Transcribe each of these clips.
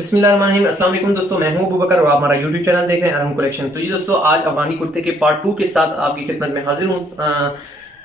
बिस्मिल्लाहिर्रहमानिर्रहीम। अस्सलाम वालेकुम दोस्तों, मैं हूं अबू बकर और आप हमारा यूट्यूब चैनल देख रहे हैं अरहम कलेक्शन। तो ये दोस्तों आज अफगानी कुर्ते के पार्ट 2 के साथ आपकी खिदमत में हाजिर हूं।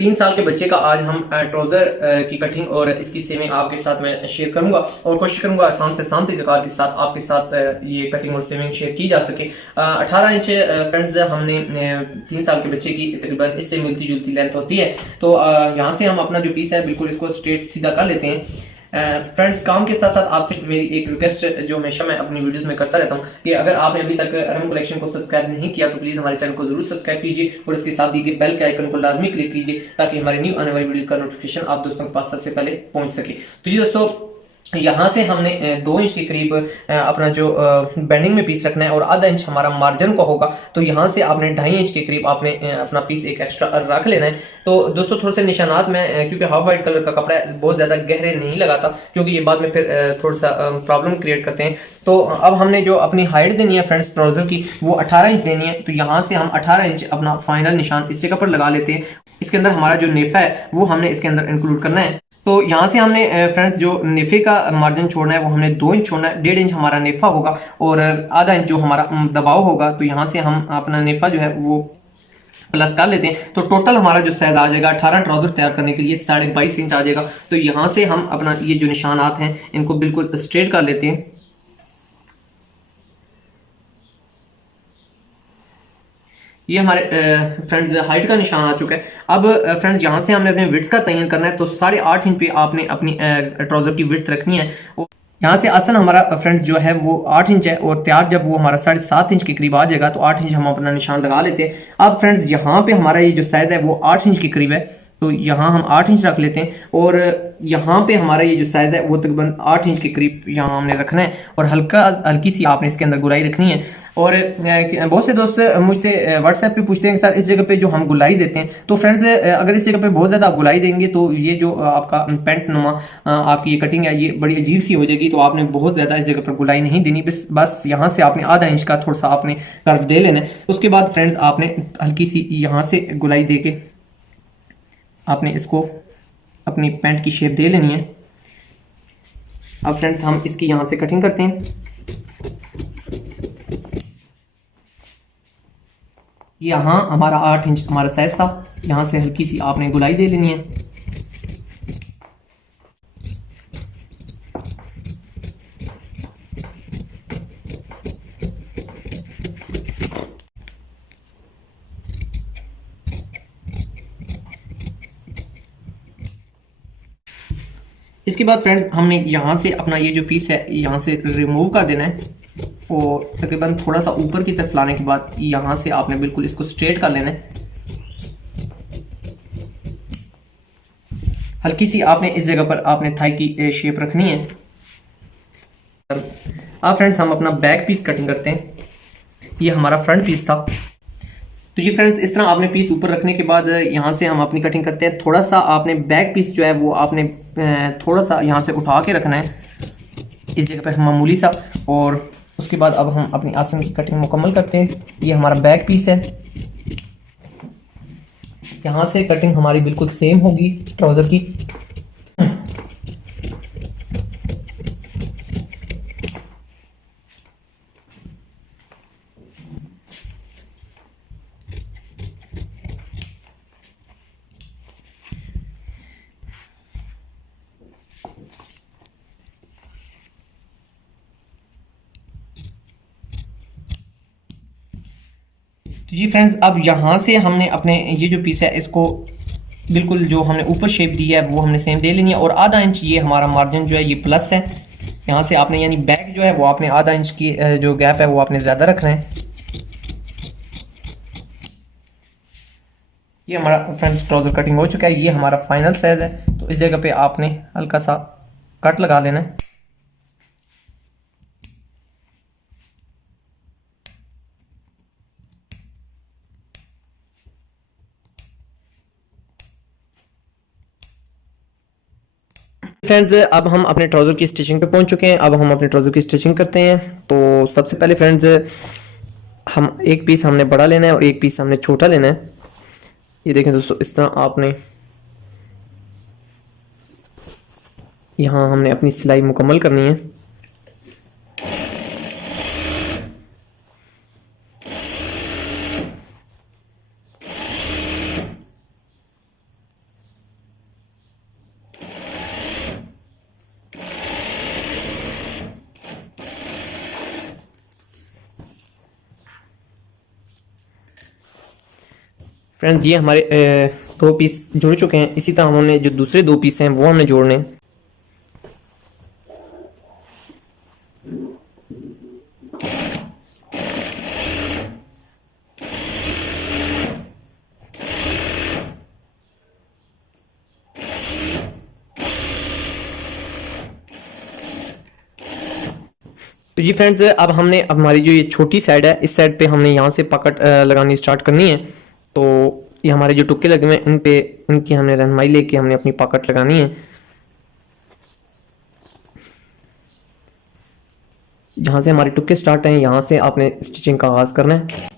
3 साल के बच्चे का आज हम ट्राउजर की कटिंग और इसकी सेविंग आपके साथ में शेयर करूंगा और कोशिश करूंगा आसान से आसान तरीक़ाकार के साथ आपके साथ ये कटिंग और सेविंग शेयर की जा सके। 18 इंच फ्रेंड्स हमने 3 साल के बच्चे की तकरीबन इससे मिलती जुलती लेंथ होती है। तो यहाँ से हम अपना जो पीस है बिल्कुल इसको स्ट्रेट सीधा कर लेते हैं। फ्रेंड्स काम के साथ साथ आपसे मेरी एक रिक्वेस्ट जो हमेशा मैं अपनी वीडियोस में करता रहता हूँ कि अगर आपने अभी तक अरहम कलेक्शन को सब्सक्राइब नहीं किया तो प्लीज हमारे चैनल को जरूर सब्सक्राइब कीजिए और इसके साथ दी गई बेल के आइकन को लाजमी क्लिक कीजिए ताकि हमारी न्यू आने वाली वीडियोस का नोटिफिकेशन आप दोस्तों के पास सबसे पहले पहुंच सके। तो ये दोस्तों यहाँ से हमने 2 इंच के करीब अपना जो बेंडिंग में पीस रखना है और आधा इंच हमारा मार्जिन का होगा। तो यहाँ से आपने 2.5 इंच के करीब आपने अपना पीस एक एक्स्ट्रा रख लेना है। तो दोस्तों थोड़े से निशानात में क्योंकि हाफ वाइट कलर का कपड़ा है बहुत ज़्यादा गहरे नहीं लगाता क्योंकि ये बाद में फिर थोड़ा सा प्रॉब्लम क्रिएट करते हैं। तो अब हमने जो अपनी हाइट देनी है फ्रेंड्स ट्राउजर की वो 18 इंच देनी है। तो यहाँ से हम 18 इंच अपना फाइनल निशान इस जगह पर लगा लेते हैं। इसके अंदर हमारा जो नेफा है वो हमने इसके अंदर इंक्लूड करना है। तो यहाँ से हमने फ्रेंड्स जो नेफे का मार्जिन छोड़ना है वो हमने 2 इंच छोड़ना है। 1.5 इंच हमारा नेफा होगा और आधा इंच जो हमारा दबाव होगा। तो यहाँ से हम अपना नेफा जो है वो प्लस कर लेते हैं। तो टोटल हमारा जो साइज आ जाएगा 18 ट्राउजर तैयार करने के लिए 22.5 इंच आ जाएगा। तो यहाँ से हम अपना ये जो निशानात हैं इनको बिल्कुल स्ट्रेट कर लेते हैं। ये हमारे फ्रेंड्स हाइट का निशान आ चुका है। अब फ्रेंड्स यहाँ से हमने अपने विड्थ का तयन करना है। तो 8.5 इंच पे आपने अपनी ट्राउजर की विड्थ रखनी है। यहाँ से आसन हमारा फ्रेंड्स जो है वो 8 इंच है और तैयार जब वो हमारा 7.5 इंच के करीब आ जाएगा तो 8 इंच हम अपना निशान लगा लेते हैं। अब फ्रेंड्स यहाँ पे हमारा ये जो साइज है वो 8 इंच के करीब है। तो यहाँ हम 8 इंच रख लेते हैं और यहाँ पे हमारा ये जो साइज है वो तकरीबन 8 इंच के करीब यहाँ हमने रखना है और हल्की सी आपने इसके अंदर गुलाई रखनी है। और बहुत से दोस्त मुझसे व्हाट्सएप पे पूछते हैं कि सर इस जगह पे जो हम गुलाई देते हैं तो फ्रेंड्स अगर इस जगह पे बहुत ज़्यादा गुलाई देंगे तो ये जो आपका पेंट नुमा आपकी ये कटिंग है ये बड़ी अजीब सी हो जाएगी। तो आपने बहुत ज़्यादा इस जगह पर गुलाई नहीं देनी। बस यहाँ से आपने आधा इंच का थोड़ा सा आपने कर्व दे लेना है। उसके बाद फ्रेंड्स आपने हल्की सी यहाँ से गुलाई दे के आपने इसको अपनी पैंट की शेप दे लेनी है। अब फ्रेंड्स हम इसकी यहाँ से कटिंग करते हैं। यहाँ हमारा 8 इंच हमारा साइज था। यहाँ से हल्की सी आपने गुलाई दे लेनी है। इसके बाद फ्रेंड्स हमने यहाँ से अपना ये जो पीस है यहाँ से रिमूव कर देना है और तकरीबन थोड़ा सा ऊपर की तरफ लाने के बाद यहाँ से आपने बिल्कुल इसको स्ट्रेट कर लेना है। हल्की सी आपने इस जगह पर आपने थाई की शेप रखनी है। अब फ्रेंड्स हम अपना बैक पीस कटिंग करते हैं। ये हमारा फ्रंट पीस था। तो ये फ्रेंड्स इस तरह आपने पीस ऊपर रखने के बाद यहाँ से हम अपनी कटिंग करते हैं। थोड़ा सा आपने बैक पीस जो है वो आपने थोड़ा सा यहाँ से उठा के रखना है इस जगह पे मामूली सा। और उसके बाद अब हम अपनी आसन की कटिंग मुकम्मल करते हैं। ये हमारा बैक पीस है। यहाँ से कटिंग हमारी बिल्कुल सेम होगी ट्राउज़र की। तो जी फ्रेंड्स अब यहाँ से हमने अपने ये जो पीस है इसको बिल्कुल जो हमने ऊपर शेप दी है वो हमने सेम दे लेनी है। और आधा इंच ये हमारा मार्जिन जो है ये प्लस है। यहाँ से आपने यानी बैक जो है वो आपने आधा इंच की जो गैप है वो आपने ज़्यादा रखना है। ये हमारा फ्रेंड्स ट्राउज़र कटिंग हो चुका है। ये हमारा फाइनल साइज़ है। तो इस जगह पे आपने हल्का सा कट लगा देना है। फ्रेंड्स अब हम अपने ट्राउज़र की स्टिचिंग पे पहुंच चुके हैं। अब हम अपने ट्राउज़र की स्टिचिंग करते हैं। तो सबसे पहले फ्रेंड्स हम एक पीस हमने बड़ा लेना है और एक पीस हमने छोटा लेना है। ये देखें दोस्तों इस तरह आपने यहाँ हमने अपनी सिलाई मुकम्मल करनी है। फ्रेंड्स ये हमारे दो पीस जुड़ चुके हैं। इसी तरह हमने जो दूसरे दो पीस हैं वो हमने जोड़ने हैं। तो जी फ्रेंड्स अब हमने अब हमारी जो ये छोटी साइड है इस साइड पे हमने यहाँ से पकड़ लगानी स्टार्ट करनी है। तो ये हमारे जो टुक्के लगे हुए हैं इन पे इनकी हमने रहनुमाई लेके हमने अपनी पकड़ लगानी है। जहाँ से हमारे टुक्के स्टार्ट हैं यहाँ से आपने स्टिचिंग का आगाज़ करना है।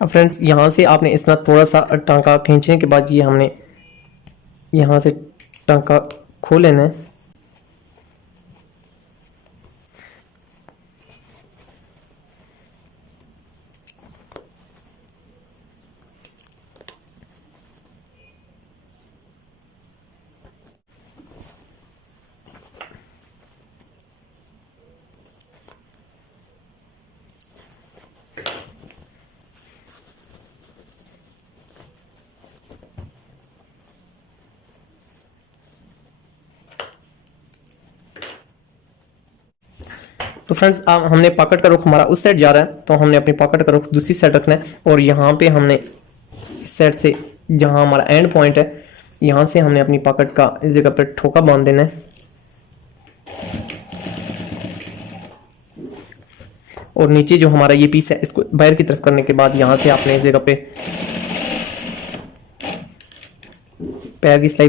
अब फ्रेंड्स यहाँ से आपने इतना थोड़ा सा टांका खींचने के बाद ये हमने यहाँ से टांका खोल लेना है। तो फ्रेंड्स अब हमने पॉकेट का रुख हमारा उस साइड जा रहा है तो हमने अपनी पॉकेट का रुख दूसरी साइड रखना है। और यहाँ पे हमने इस साइड से जहाँ हमारा एंड पॉइंट है यहाँ से हमने अपनी पॉकेट का इस जगह पर ठोका बांध देना है। और नीचे जो हमारा ये पीस है इसको बाहर की तरफ करने के बाद यहाँ से आपने इस जगह पे पैर की सिलाई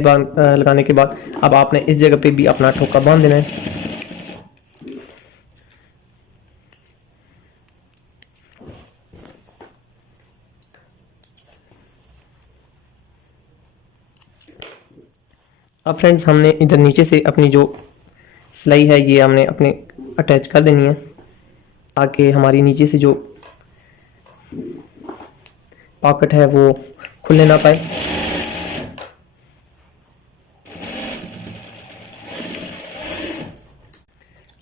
लगाने के बाद अब आपने इस जगह पे भी अपना ठोका बांध देना है। अब फ्रेंड्स हमने इधर नीचे से अपनी जो सिलाई है ये हमने अपने अटैच कर देनी है ताकि हमारी नीचे से जो पॉकेट है वो खुलने ना पाए।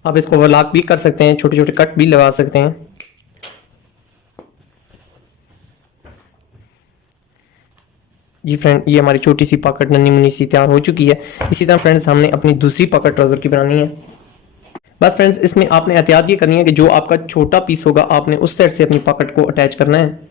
आप इसको ओवरलॉक भी कर सकते हैं, छोटे छोटे कट भी लगा सकते हैं। जी फ्रेंड ये हमारी छोटी सी पॉकेट नन्ही मुन्नी सी तैयार हो चुकी है। इसी तरह फ्रेंड्स हमने अपनी दूसरी पॉकेट ट्राउजर की बनानी है। बस फ्रेंड्स इसमें आपने एहतियात ये करनी है कि जो आपका छोटा पीस होगा आपने उस साइड से अपनी पॉकेट को अटैच करना है।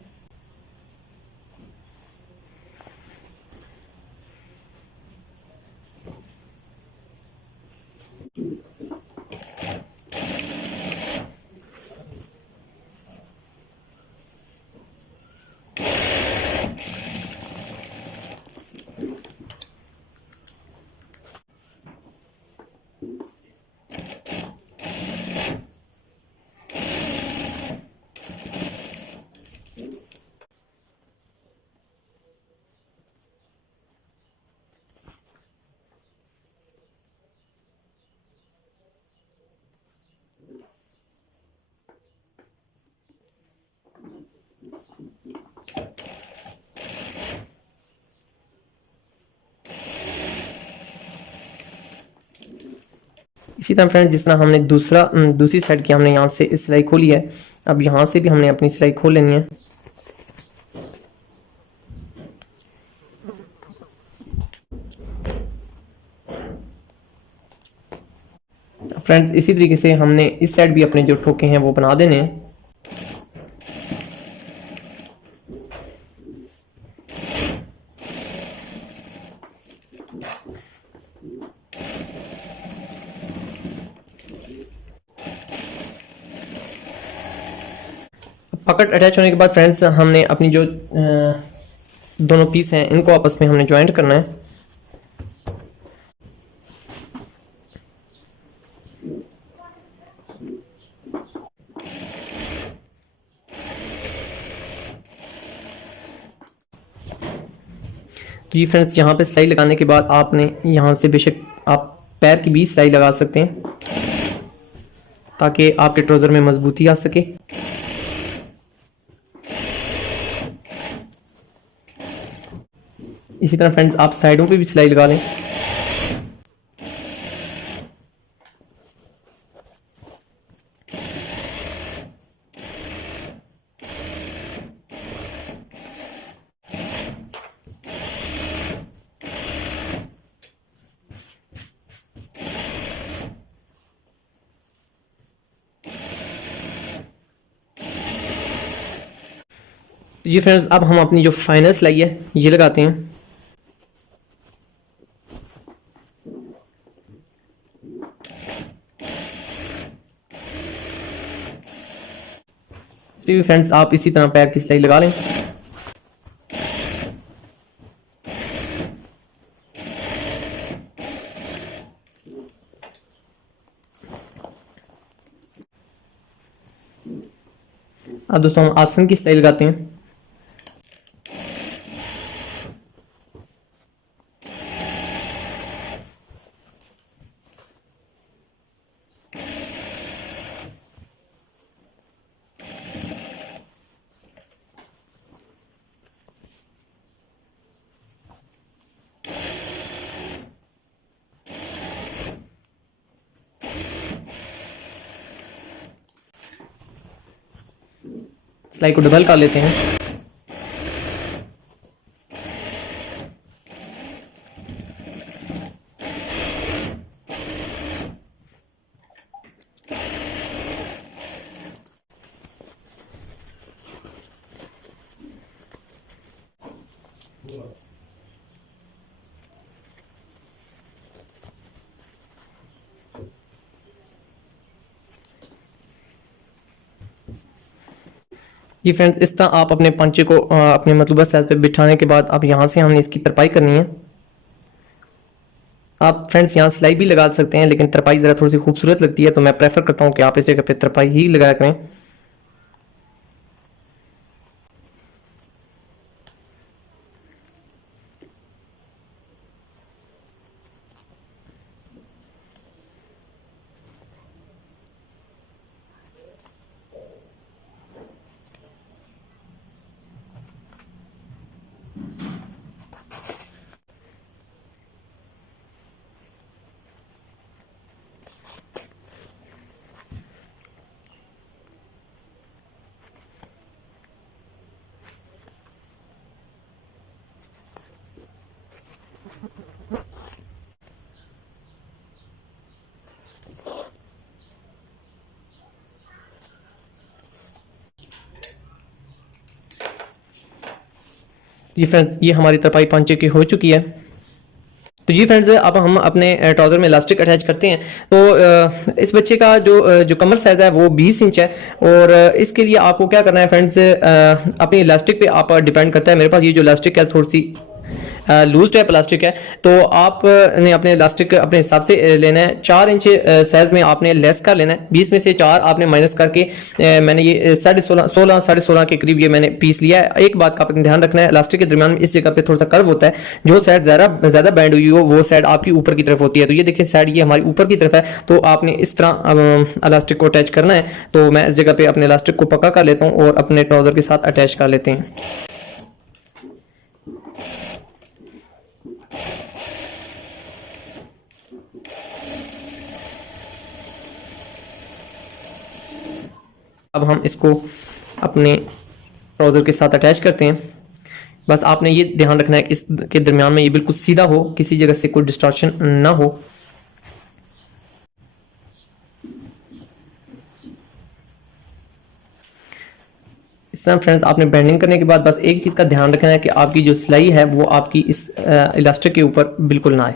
इसी तरह फ्रेंड्स जिस तरह हमने दूसरी साइड की हमने यहाँ से इस सिलाई खोली है, अब यहाँ से भी हमने अपनी सिलाई खोल लेनी है। फ्रेंड्स इसी तरीके से हमने इस साइड भी अपने जो ठोके हैं वो बना देने हैं। पकड़ अटैच होने के बाद फ्रेंड्स हमने अपनी जो दोनों पीस हैं इनको आपस में हमने ज्वाइंट करना है। तो ये फ्रेंड्स यहाँ पे सिलाई लगाने के बाद आपने यहाँ से बेशक आप पैर की भी सिलाई लगा सकते हैं ताकि आपके ट्राउज़र में मजबूती आ सके। इसी तरह फ्रेंड्स आप साइडों पे भी सिलाई लगा लें। तो ये फ्रेंड्स अब हम अपनी जो फाइनल सिलाई है ये लगाते हैं। इस पे भी फ्रेंड्स आप इसी तरह पैर की सिलाई लगा लें। अब दोस्तों हम आसन की सिलाई लगाते हैं। सिलाई को डबल कर लेते हैं। ये फ्रेंड्स इस तरह आप अपने पंचे को अपने मतलूबा साइज पे बिठाने के बाद अब यहाँ से हमने इसकी तरपाई करनी है। आप फ्रेंड्स यहाँ सिलाई भी लगा सकते हैं लेकिन तरपाई ज़रा थोड़ी सी खूबसूरत लगती है तो मैं प्रेफर करता हूँ कि आप इस जगह पे तरपाई ही लगाया करें। जी फ्रेंड्स ये हमारी तरपाई पंचे की हो चुकी है। तो जी फ्रेंड्स अब हम अपने ट्राउज़र में इलास्टिक अटैच करते हैं। तो इस बच्चे का जो कमर साइज़ है वो 20 इंच है और इसके लिए आपको क्या करना है फ्रेंड्स, अपनी इलास्टिक पे आप डिपेंड करता है। मेरे पास ये जो इलास्टिक है थोड़ी सी लूज टाइप प्लास्टिक है तो आपने अपने इलास्टिक अपने हिसाब से लेना है। 4 इंच साइज में आपने लेस कर लेना है। 20 में से 4 आपने माइनस करके मैंने ये 16.5 के करीब ये मैंने पीस लिया है। एक बात का आपने ध्यान रखना है, इलास्टिक के दरमियान में इस जगह पे थोड़ा सा कर्व होता है, जो साइड ज़्यादा बैंड हुई हो वो साइड आपकी ऊपर की तरफ होती है। तो ये देखिए साइड ये हमारी ऊपर की तरफ है तो आपने इस तरह इलास्टिक को अटैच करना है। तो मैं इस जगह पे अपने इलास्टिक को पक्का कर लेता हूँ और अपने ट्राउज़र के साथ अटैच कर लेते हैं। अब हम इसको अपने ट्राउज़र के साथ अटैच करते हैं। बस आपने ये ध्यान रखना है कि इसके दरमियान में ये बिल्कुल सीधा हो, किसी जगह से कोई डिस्टॉर्शन ना हो। तरह फ्रेंड्स आपने बैंडिंग करने के बाद बस एक चीज़ का ध्यान रखना है कि आपकी जो सिलाई है वो आपकी इस इलास्टिक के ऊपर बिल्कुल ना आए।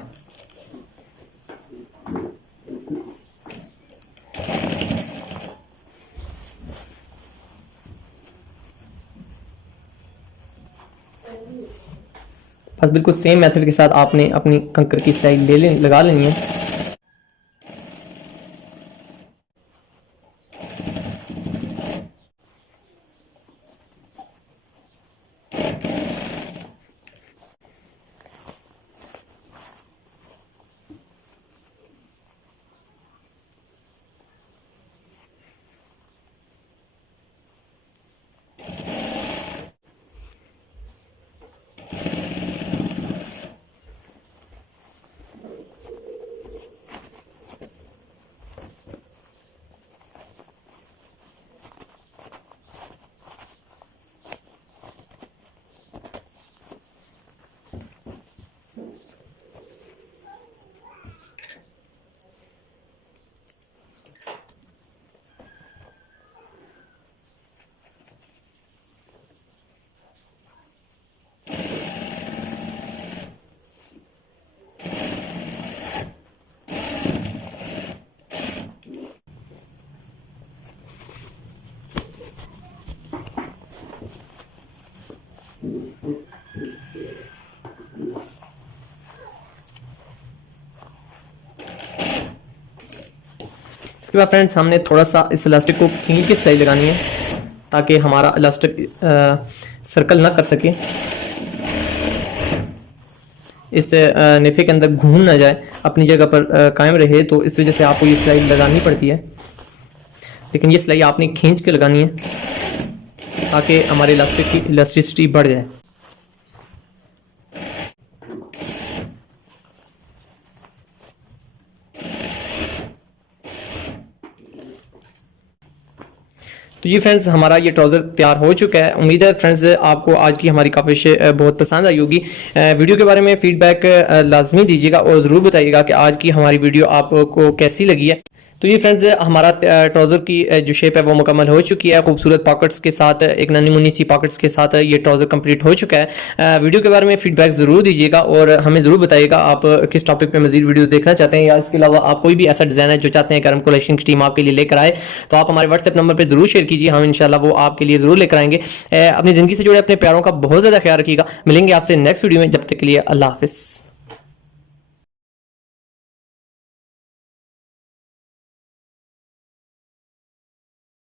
बस बिल्कुल सेम मेथड के साथ आपने अपनी कंकर की सिलाई लगा लेनी है। इसके बाद फ्रेंड्स हमने थोड़ा सा इस इलास्टिक को खींच के सिलाई लगानी है ताकि हमारा इलास्टिक सर्कल ना कर सके, इस नेफे के अंदर घूम ना जाए, अपनी जगह पर कायम रहे। तो इस वजह से आपको ये सिलाई लगानी पड़ती है, लेकिन ये सिलाई आपने खींच के लगानी है ताकि हमारे इलास्टिक की इलास्टिसिटी बढ़ जाए। तो ये फ्रेंड्स हमारा ये ट्राउज़र तैयार हो चुका है। उम्मीद है फ्रेंड्स आपको आज की हमारी काफिश बहुत पसंद आई होगी। वीडियो के बारे में फीडबैक लाजमी दीजिएगा और ज़रूर बताइएगा कि आज की हमारी वीडियो आपको कैसी लगी है। तो ये फ्रेंड्स हमारा ट्राउज़र की जो शेप है वो मुकम्मल हो चुकी है, खूबसूरत पॉकेट्स के साथ, एक नन्ही मुन्नी सी पॉकेट्स के साथ ये ट्राउज़र कंप्लीट हो चुका है। वीडियो के बारे में फीडबैक ज़रूर दीजिएगा और हमें ज़रूर बताइएगा आप किस टॉपिक पे मजीद वीडियो देखना चाहते हैं, या इसके अलावा आप कोई भी ऐसा डिज़ाइन है जो चाहते हैं करम कलेक्शन की टीम आपके लिए लेकर आए तो आप हमारे व्हाट्सएप नंबर पर जरूर शेयर कीजिए, हम इंशाल्लाह वो आपके लिए ज़रूर लेकर आएंगे। अपनी ज़िंदगी से जुड़े अपने प्यारों का बहुत ज़्यादा ख्याल रखिएगा। मिलेंगे आपसे नेक्स्ट वीडियो में, जब तक के लिए अल्लाह हाफिज़।